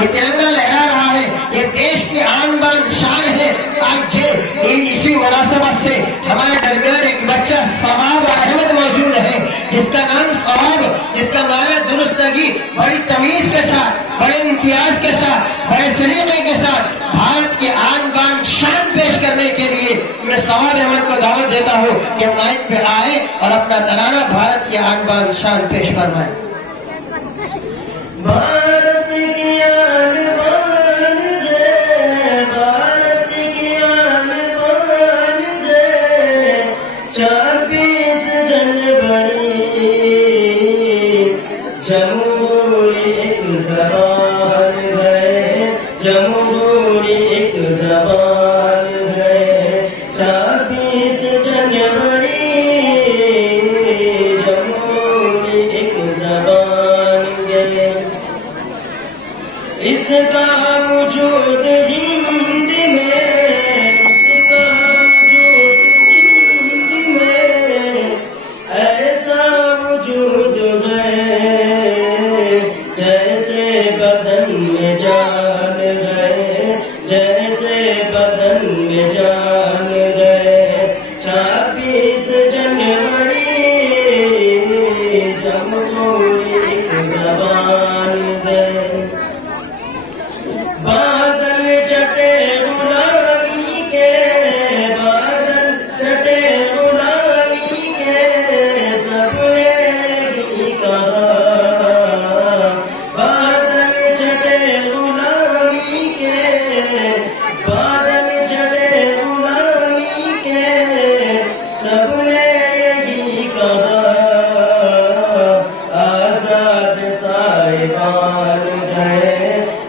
ये तिरंगा लहरा रहा है, ये देश की आन बान शान है। आज इसी मुनासबत से हमारे दरमियान एक बच्चा सवाब अहमद मौजूद है, जिसका नाम सवाब, जिसका माना दुरुस्तगी बड़ी तमीज के साथ, बड़े इम्तियाज के साथ, बड़े सलीके के साथ भारत की आन बान शान पेश करने के लिए मैं सवाब अहमद को दावत देता हूँ कि माइक पे आए और अपना तराना भारत की आन बान शान पेश फरमाए। भारत की आन बान जय, भारत की आन बान जय, 26 जनवरी जमहूरी एक ज़बान है, जमहूरी एक ज़बान है, 26 जनवरी जमहूरी एक ज़बान है। इसका वजूद हिंद में, इसका वजूद हिंद में, ऐसा वजूद है जैसे बदन में जान है, जैसे बदन में जान है। 26 जनवरी जमहूरी एक ज़बान है। बादल छटे गुलाबी के, बादल छटे गुलाबी के, सबने ही कहा। बादल छटे गुलाबी के, बादल छटे गुलाबी के, सबने यही कहा। आजाद साहिबान है,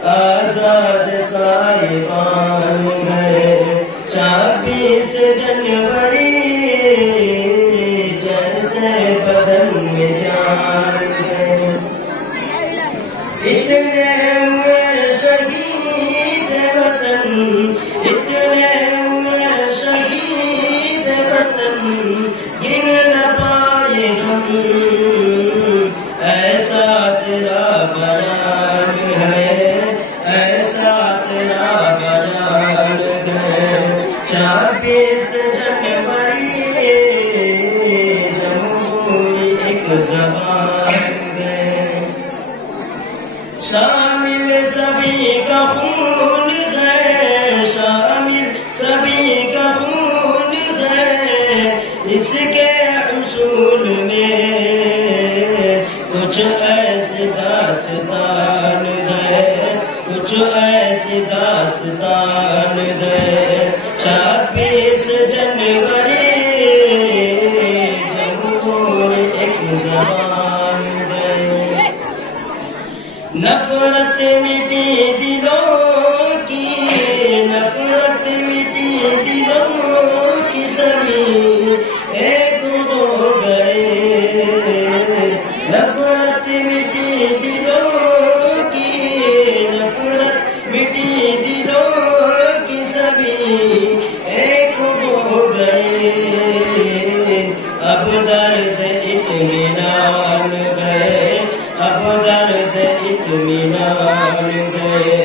आजाद साहिबान है। 26 जनवरी जैसे बदन में जान है। इतने हुए शहीद वतन, इतने हुए शहीद वतन, गिन न पाए हम, ऐसा तेरा बयान है, ऐसा तेरा बयान है। 26 जनवरी जमहूरी एक ज़बान है। शामिल सभी का खून है, शामिल सभी का खून है, इसके उसूल में कुछ ऐसी दास्तान है, कुछ ऐसी दास्तान है। 26 जनवरी जमहूरी एक ज़बान है। नफरत मिटी दिलों की, नफरत मिटी दिलों की, सभी एक हो गए। नफरत मिटी दिलों की, नफरत मिटी दिलों की, सभी एक हो गए। अब दर्द इत्मीनान गए, अब दर्द इत्मीनान गए।